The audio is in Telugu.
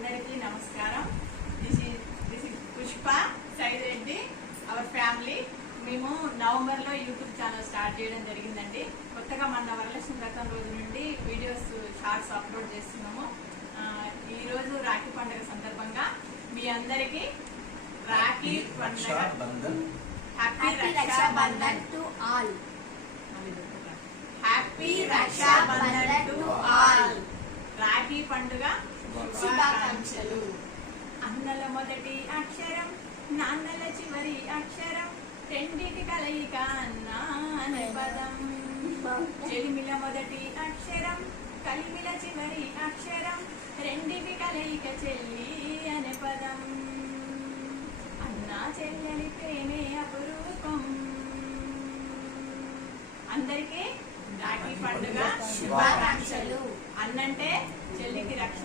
అందరికీ నమస్కారం. This is Pushpa Saireddy our family. మేము నవంబర్లో యూట్యూబ్ ఛానల్ స్టార్ట్ చేయడం జరిగిందండి. కొత్తగా మన వరలక్ష్మి వ్రతం రోజు నుండి వీడియోస్ షార్ట్స్ అప్లోడ్ చేస్తున్నాము. ఈరోజు రాఖీ పండుగ సందర్భంగా మీ అందరికీ రాఖీ పండుగ happy Rakshabandhan to all. Happy Rakshabandhan to all. Rakhi పండుగ శుభాకాంక్షలు. అన్నల మొదటి అక్షరం, నాన్నల చివరి అక్షరం, రెండిటి కలయిక అన్న అనే పదం. చెలిమిల మొదటి అక్షరం, కలిమిల చివరి అక్షరం, రెండిటి కలయిక చెల్లి అనే పదం. అన్న చెల్లెలి ప్రేమే అపురూపం. అందరికీ రాఖీ పండుగ శుభాకాంక్షలు. అన్నంటే చెల్లికి రక్ష,